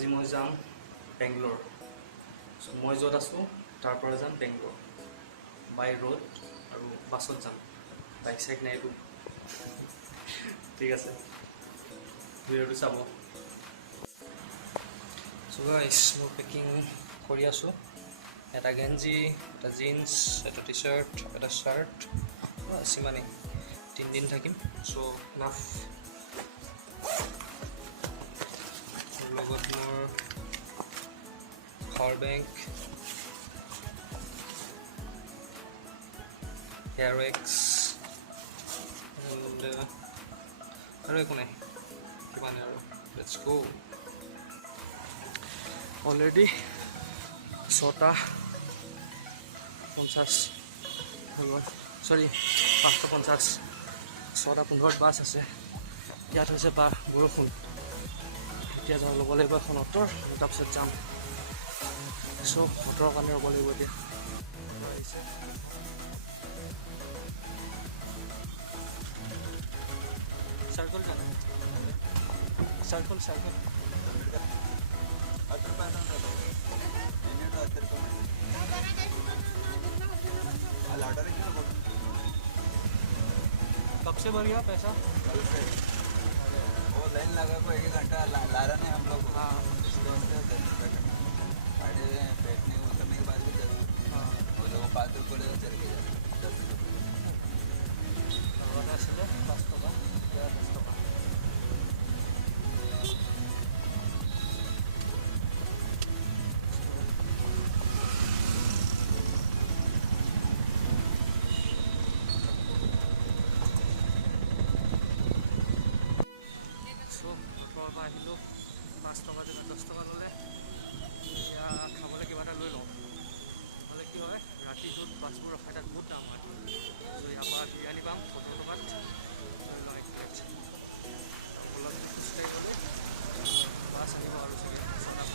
আজি মই যাম বেংগলোৰ। চ' মই য'ত আছোঁ তাৰ পৰা যাম বেংগলোৰ বাই ৰোড আৰু বাছত যাম, বাইক চাইক নাইতো। ঠিক আছে, ভিডিঅ'টো চাব। চ' গাইছ, মই পেকিং কৰি আছোঁ। এটা গেঞ্জি, এটা জিন্স, এটা টি চাৰ্ট, এটা চাৰ্ট, সিমানেই। 3 দিন থাকিম। চ' নাফ লগত মোৰ পাৱাৰ বেংক, এয়াৰৱেক্স এণ্ড আৰু একো নাই, কিমানে আৰু। লেটছ গো। অলৰেডি 6:50 হৈ গ'ল, চৰি 5:50, 6:15 বাছ আছে। ইয়াত হৈছে বৰষুণ। এতিয়া যাওঁ, ল'ব লাগিব এখন অ'টোৰ, তাৰপিছত যাম। চ' অ'টোৰ কাৰণে ৰ'ব লাগিব এতিয়া। চাৰ্কল জানো, চাৰ্কল कब से भर गया पैसा? कल से वो लाइन लगा को 1 घंटा ला रहा नहीं हम लोग। हाँ, गाड़ी बैठने उतरने के बाद भी 10। हाँ, वो लोग 5 रुपये ले चल के जाते 10 रुपये। আসলে 5 টাকা, 10 টাকা। আহিলোঁ 5 টকা জেগাত 10 টকা ল'লে। এতিয়া খাবলৈ কিবা এটা লৈ লওঁ, নহ'লে কি হয় ৰাতিটোত বাছবোৰ ৰখাই তাত বহুত দাম হয়। চ' ইয়াৰ পৰা বিৰিয়ানী পাম 70 টকাত, লৈ লওঁ 1 প্লেট। অলপ খোজকাঢ়ি গ'লে বাছ আহিব আৰু চাগে 6:15।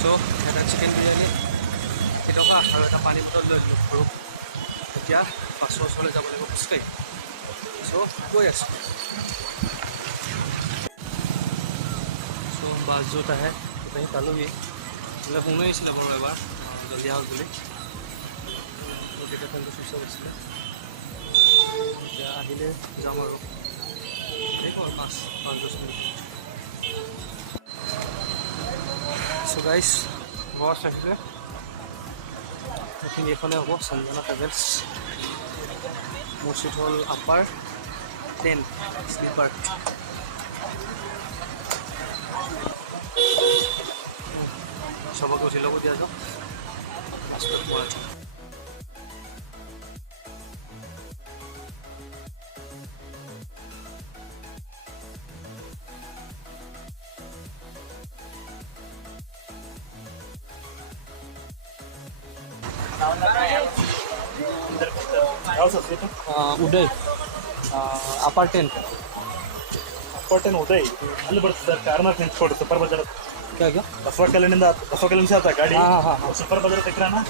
চ' এটা চিকেন বিৰিয়ানী 80 টকা আৰু এটা পানী বটল লৈ ল'লোঁ সৰু। এতিয়া বাছৰ ওচৰলৈ যাব লাগিব খোজকাঢ়ি। চ' গৈ আছোঁ। চ' বাছ য'ত আহে তাতে পালোহি। বোলে ফোন আহিছিলে বাৰু এবাৰ, জলদি আহক বুলি। তেতিয়া ফোনটো চুইচ অফ আছিলে। এতিয়া আহিলে যাম আৰু দেখ আৰু 5-10 মিনিট। চ' গাইছ, বাছ আহিলে। এইখিনি এখনে হ'ব, সঞ্জনা ট্ৰেভেলছ। মোৰ চিট হ'ল আপাৰ 10 স্লিপাৰ। সবকে উঠি ল'ব দিয়া যাওক, লাষ্টত মই उदय अपार 10 उदय ಅಲ್ಲಿ ಬರುತ್ತೆ ಸರ್, ಕಾರ್ನರ್ ನಿಂತ್ಕೊಂಡು ಸೂಪರ್ ಬಜಾರ್. क्या क्या ಬಸವ ಕಲ್ಯಾಣಿಂದ से आता गाड़ी। हाँ, सुपर बाजार दिख रहा ना,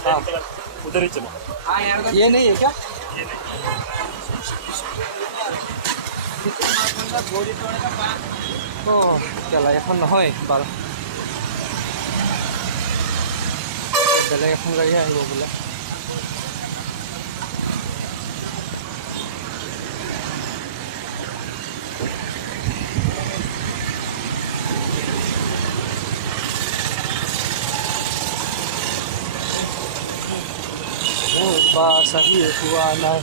उधर ही चलो। ये नहीं है क्या? तो কেলা এখন নহয় বাল, বেলেগ এখন গাড়ী আহিব বোলে। বাছ আহি পোৱা নাই।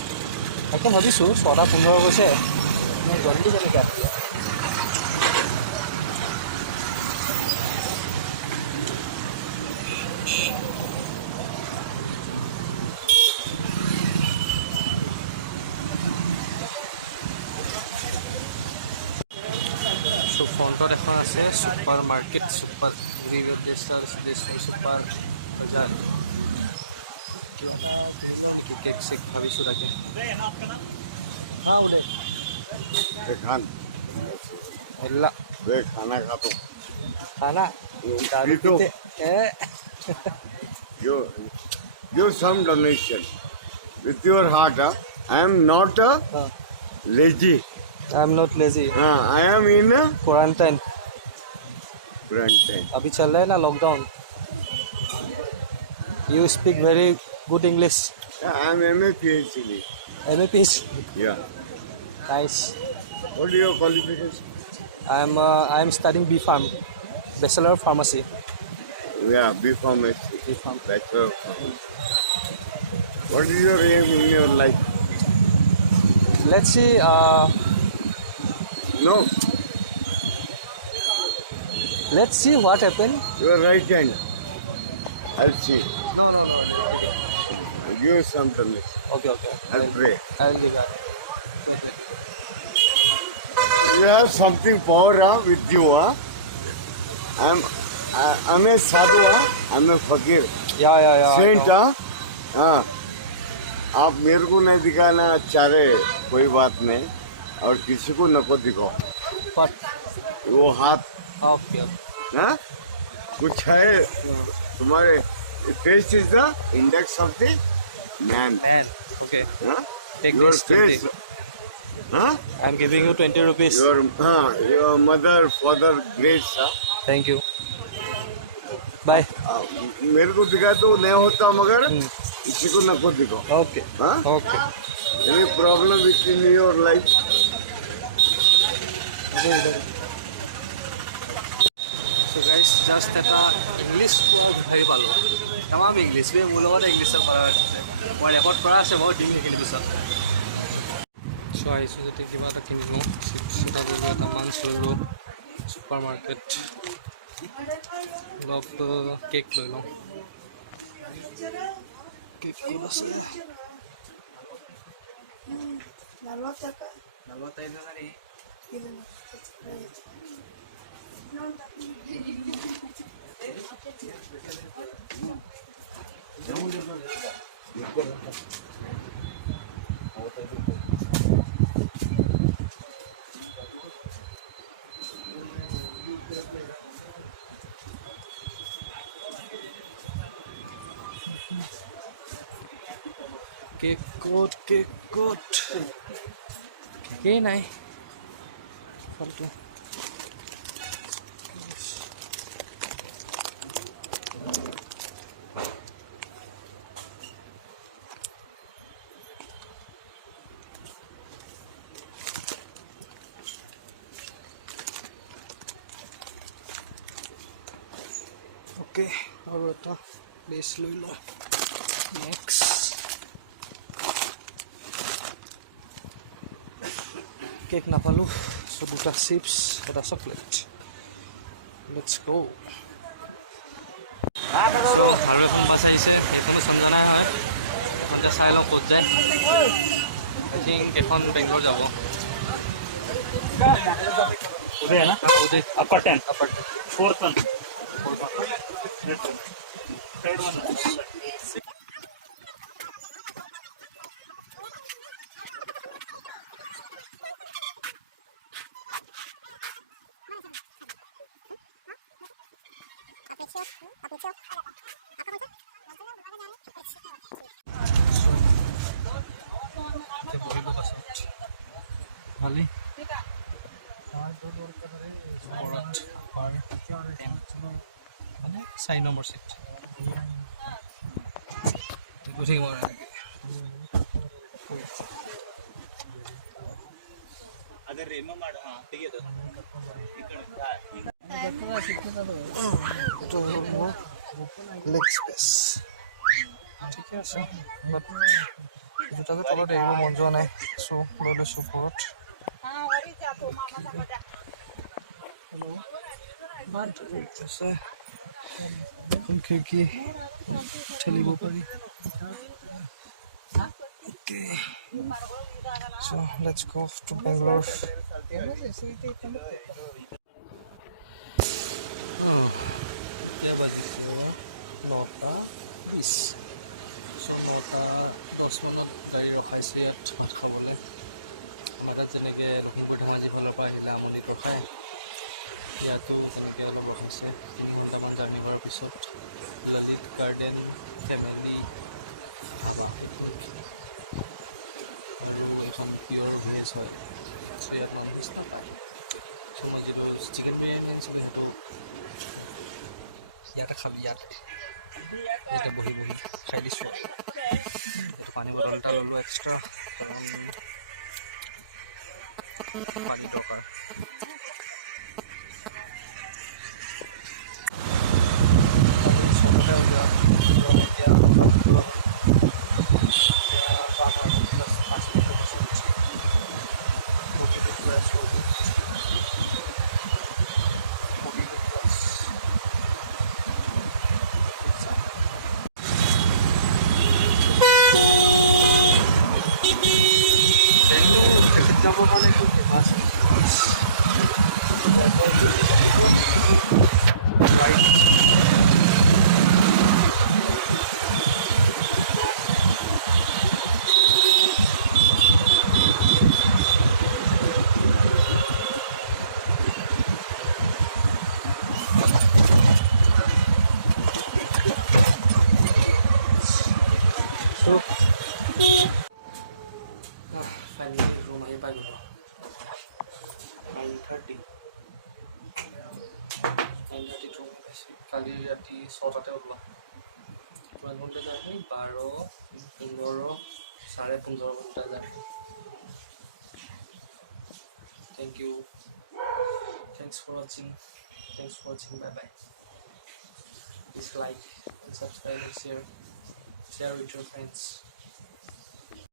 তাকে ভাবিছোঁ 6:15 গৈছে, মই জল্দি কেনেকৈ আহিলে। চ' ফ্ৰণ্টত এখন আছে ছুপাৰ মাৰ্কেট, ছুপাৰ ছুপাৰ বজাৰ। কেক চেক ভাবিছোঁ তাকে। खाना खा तो खाना give some donation with your heart. I am not a lazy. I'm not lazy. I am in Quarantine. quarantine. अभी चल रहा है ना lockdown. You speak very good English. I am MA PhD. MAPs. Yeah. Nice. What is your qualification? I'm studying B Farm, Bachelor of Pharmacy. Yeah, B Pharmacy. B Farm. Bachelor of Pharmacy. What is your aim in your life? Let's see. No, Let's see what happen. your right hand. I'll see. No. Give some to me. Okay. I'll pray. I'll do that. You have something power with you, huh? I'm a sadhu, huh? I'm a fakir. Yeah. Saint, हाँ. आप मेरे को नहीं दिखाना अच्छा रे, कोई बात नहीं. और किसी को नको दिखाओ. But वो हाथ, okay. हाँ? कुछ है तुम्हारे. Face is the index of the man. Man. Okay. Huh? Take Your this 20. face. Huh? I'm giving you 20 rupees. Your mother, father, great, huh? Thank you. Bye. मेरे को दिखा तो नहीं होता मगर किसी को नको दिखाओ. Okay. Huh? Okay. Any problem within your life? So guys, just এটা ইংলিছ হেৰি পালোঁ. তামাম ইংলিছ বে মোৰ লগত ইংলিছত কৰা হৈছে. মই ৰেকৰ্ড কৰা আছে বাৰু দিম সেইখিনি পিছত. চ' আহিছোঁ যদি কিবা এটা কিনি লওঁ. চিপছ এটা ল'লোঁ, এটা মাঞ্চ ল'লোঁ. ছুপাৰ মাৰ্কেট অলপ কেক লৈ লওঁ. কেক ক'ত আছে? 結構結構ないファルトOK আৰু এটা প্লেচ লৈ লওঁ নেক্সট কেক নাপালোঁ চ' দুটা চিপছ এটা চকলেট লেটছ গ' আৰু এখন বাছ আহিছে সেইখনো সঞ্জনা হয় এতিয়া চাই লওঁ ক'ত যায় আই থিংক এখন বেংগলোৰ যাব उदय है ना उदय अपर 10 अपर 4th one third one ভালেই মানে 4 নম্বৰ চিট গৈ থাকিম আৰু এনেকৈ লেগ স্পেচ ঠিকে আছে বাট জোতাযোৰ তলত এৰিব মন যোৱা নাই চ' লৈ লৈছোঁ ওপৰত আছে এখন খিৰিকী ঠেলিব পাৰি অ'কে চ' লেটছ গ' টু বেংগলোৰ নটা 20 নটা 10 মানত গাড়ী ৰখাইছে ইয়াত ভাত খাবলৈ ইয়াত যেনেকৈ লখিমপুৰ ধেমাজি ফালৰ পৰা আহিলে আমনি ৰখায় ইয়াতো তেনেকৈ অলপ ৰখাইছে 3 ঘণ্টামান জাৰ্ণি কৰাৰ পিছত ললিত গাৰ্ডেন ফেমিলি আৰু এইখন পিয়'ৰ ভেজ হয় চ' ইয়াত নন ভেজ নাপায় চ' মই যিটো চিকেন বিৰিয়ানী আনিছোঁ সেইটো ইয়াতে খাবি ইয়াতে ইয়াতে বহি বহি খাই দিছোঁ এইটো পানী বটল এটা ল'লোঁ এক্সট্ৰা কাৰণ পানী দৰকাৰ So, finally room ahi pai golo 9:30 room aise kali rati 6 tate ulwa কিমান ঘণ্টা যায় 12 15 15.5 ঘণ্টা যায় thank you thanks for watching bye bye please like and subscribe and share with your friends